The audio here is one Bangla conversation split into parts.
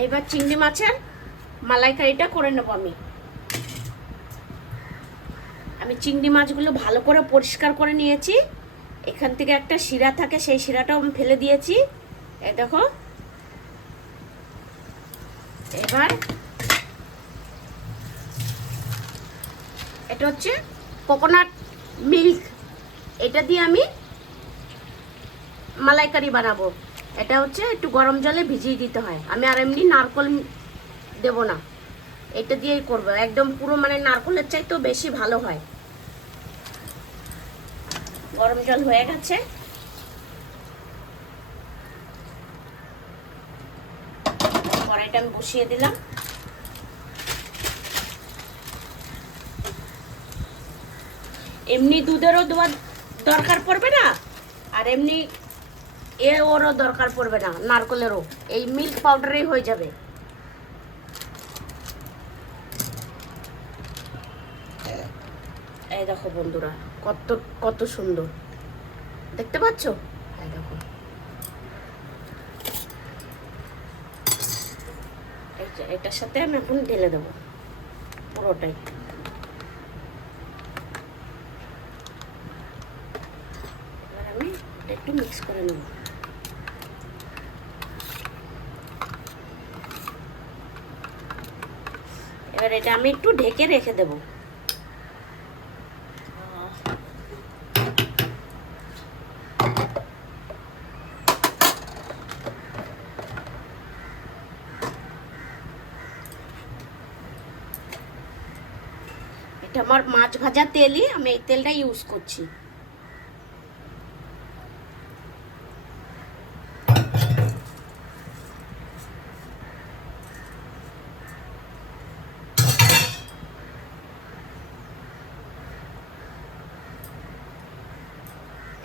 এইবার চিংড়ি মাছের মালাইকারিটা করে নেব আমি চিংড়ি মাছগুলো ভালো করে পরিষ্কার করে নিয়েছি। এখান থেকে একটা শিরা থাকে, সেই শিরাটাও আমি ফেলে দিয়েছি। এই দেখো, এবার এটা হচ্ছে কোকোনাট মিল্ক, এটা দিয়ে আমি মালাইকারি বানাবো। এটা হচ্ছে একটু গরম জলে ভিজিয়ে দিতে হয়। আমি আর এমনি নারকেল দেব না, এটা দিয়েই করবো। একদম পুরো মানে নারকেলের চাইতেও বেশি ভালো হয়। গরম জল হয়ে গেছে, কড়াইটা আমি বসিয়ে দিলাম। এমনি দুধেরও দেওয়ার দরকার পড়বে না, আর এমনি ওরও দরকার পড়বে না, নারকেলেরও। এই মিল্ক পাউডারেই হয়ে যাবে। এই দেখো বন্ধুরা, কত কত সুন্দর দেখতে পাচ্ছ। এই দেখো, এটার সাথে আমি এখন ঢেলে দেবো পুরোটাই। এবার আমি একটু মিক্স করে নেব। এবার এটা আমি একটু ঢেকে রেখে দেবো। এটা আমার মাছ ভাজা তেলই, আমি এই তেলটা ইউজ করছি।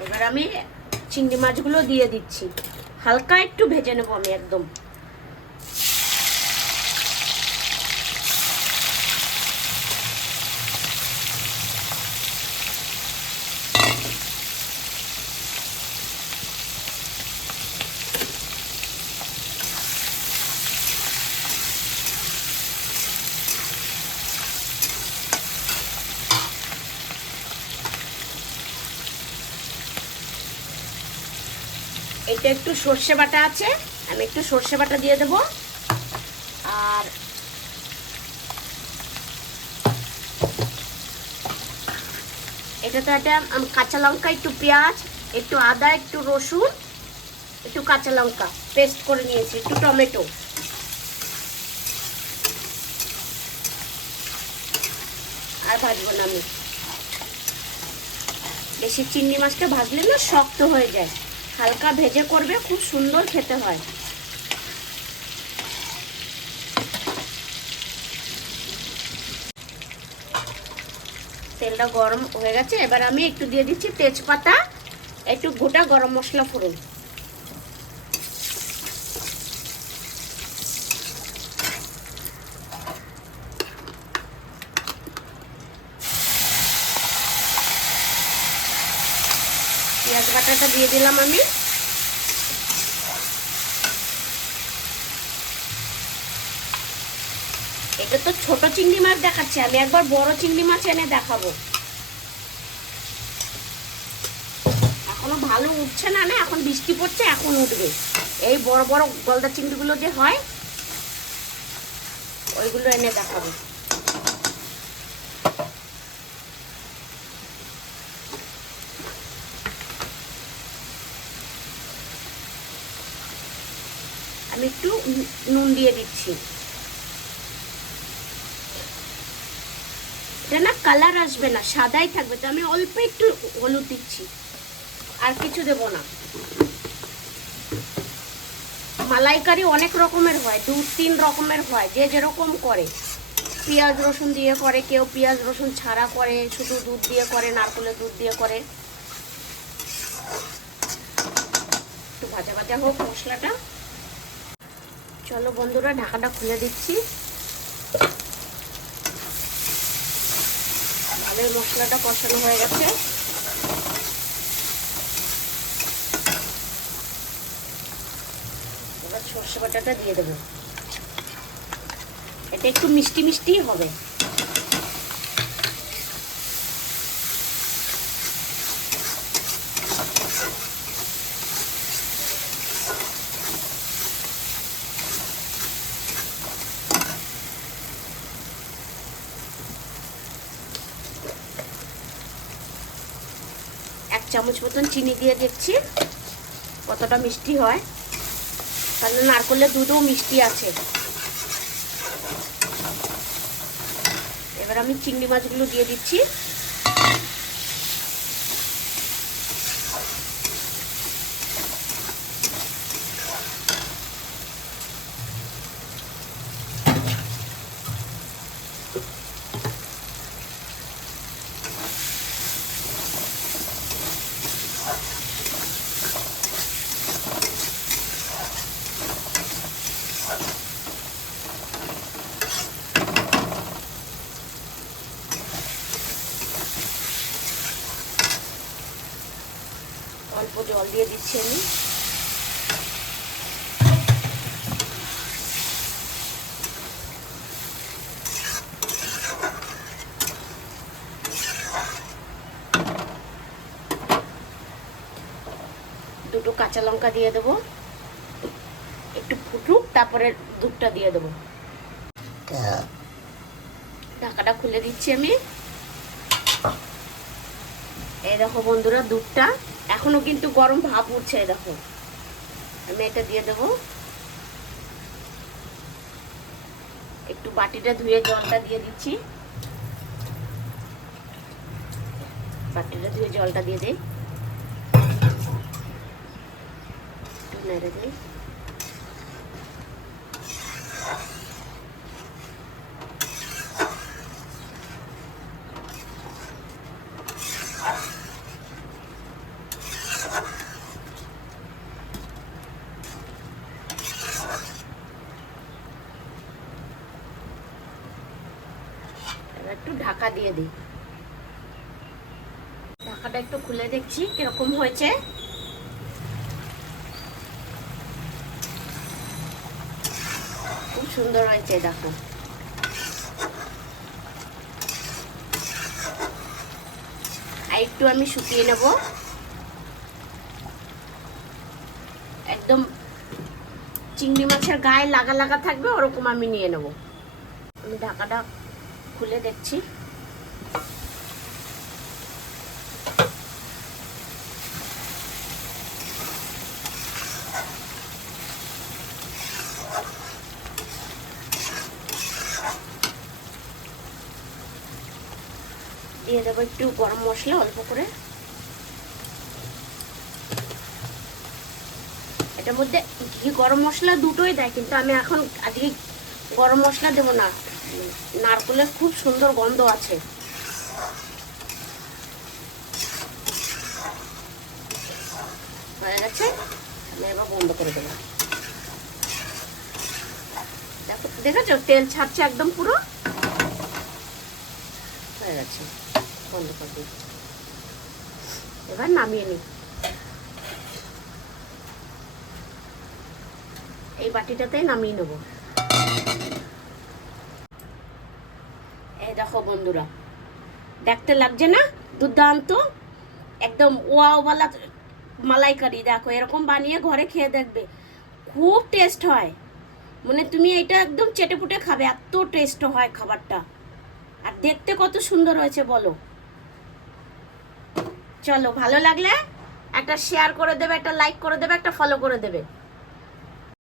এবার আমি চিংড়ি মাছগুলো দিয়ে দিচ্ছি, হালকা একটু ভেজে নেবো আমি একদম। এটা একটু সর্ষে বাটা আছে, আমি একটু সর্ষে বাটা দিয়ে দেব। আর এটাতে একটা কাঁচা লঙ্কা, একটু পেঁয়াজ, একটু আদা, একটু রসুন, একটু কাঁচা লঙ্কা পেস্ট করে নিয়েছি, একটু টমেটো। আর ভাজবো না আমি বেশি, চিংড়ি মাছটা ভাজলে না শক্ত হয়ে যায়। হালকা ভেজে করবে, খুব সুন্দর খেতে হয়। তেলটা গরম হয়ে গেছে, এবার আমি একটু দিয়ে দিচ্ছি তেজপাতা, একটু গোটা গরম মশলা ফোড়ন। পেঁয়াজ বাটাটা দিয়ে দিলাম আমি। এটা তো ছোট চিংড়ি মাছ দেখাচ্ছে, আমি একবার বড় চিংড়ি মাছ এনে দেখাবো। এখনো ভালো উঠছে না, এখন বৃষ্টি পড়ছে, এখন উঠবে। এই বড় বড় গলদা চিংড়িগুলো যে হয়, ওইগুলো এনে দেখাবো। আমি একটু নুন দিয়ে দিচ্ছি। এটা না কালার আসবে না, সাদাই থাকবে, তো আমি অল্প একটু হলুদ দিচ্ছি, আর কিছু দেব না। মালাইকারি অনেক রকমের হয়, 2-3 রকমের হয়, যে যেরকম করে। পেঁয়াজ রসুন দিয়ে করে, কেউ পেঁয়াজ রসুন ছাড়া করে, শুধু দুধ দিয়ে করে, নারকেলের দুধ দিয়ে করে। একটু ভাজা ভাজা হোক মশলাটা। চলো বন্ধুরা, ঢাকাটা খুলে দিচ্ছি। ভালোই মশলাটা কষানো হয়ে গেছে। এবার সর্ষে বাটাটা দিয়ে দেবো। এটা একটু মিষ্টি মিষ্টি হবে। এক চামচ মতন চিনি দিয়ে দেখছি কতটা মিষ্টি হয়, কারণ নারকেলের দুধও মিষ্টি আছে। এবার আমি চিংড়ি মাছগুলো দিয়ে দিচ্ছি। অল্প জল দিয়ে দিচ্ছি আমি। দুটো কাঁচা লঙ্কা দিয়ে দেবো, একটু ফুটুক, তারপরে দুধটা দিয়ে দেবো। ঢাকাটা খুলে দিচ্ছি আমি। এই দেখো বন্ধুরা, দুধটা এখনো কিন্তু গরম ভাপ উঠছে। এই দেখো, আমি এটা দিয়ে দেবো। একটু বাটিটা ধুয়ে জলটা দিয়ে দিচ্ছি। বাটিটা ধুয়ে জলটা দিয়ে দেই, একটু নেড়ে দিই। একটু ঢাকা দিয়ে দিই। ঢাকাটা একটু খুলে দেখছি কিরকম হয়েছে। খুব সুন্দর হয়েছে, দেখো। আর একটু আমি শুকিয়ে নেব, একদম চিংড়ি মাছের গায়ে লাগা লাগা থাকবে ওরকম আমি নিয়ে নেব। আমি ঢাকাটা খুলে দেখছি। দিয়ে দেবো একটু গরম মশলা অল্প করে। এটার মধ্যে ঘি গরম মশলা দুটোই দেয়, কিন্তু আমি এখন আজকে গরম মশলা দেবো না। নারকেলের খুব সুন্দর গন্ধ আছে। হয়ে গেছে, আমি এবার বন্ধ করে দেবো। দেখো, দেখেছো তেল ছাড়ছে একদম পুরো। হয়ে গেছে, বন্ধ করে দিই। এবার নামিয়ে নিই। এই বাটিটাতেই নামিয়ে নেব। এই দেখো বন্ধুরা, দেখতে লাগছে না দুর্দান্ত? একদম ওয়াওয়ালা মালাইকারি। দেখো, এরকম বানিয়ে ঘরে খেয়ে দেখবে, খুব টেস্ট হয়। মানে তুমি এটা একদম চেটেপুটে খাবে, এত টেস্ট হয় খাবারটা। আর দেখতে কত সুন্দর হয়েছে বলো। চলো, ভালো লাগলে একটা শেয়ার করে দেবে, একটা লাইক করে দেবে, একটা ফলো করে দেবে।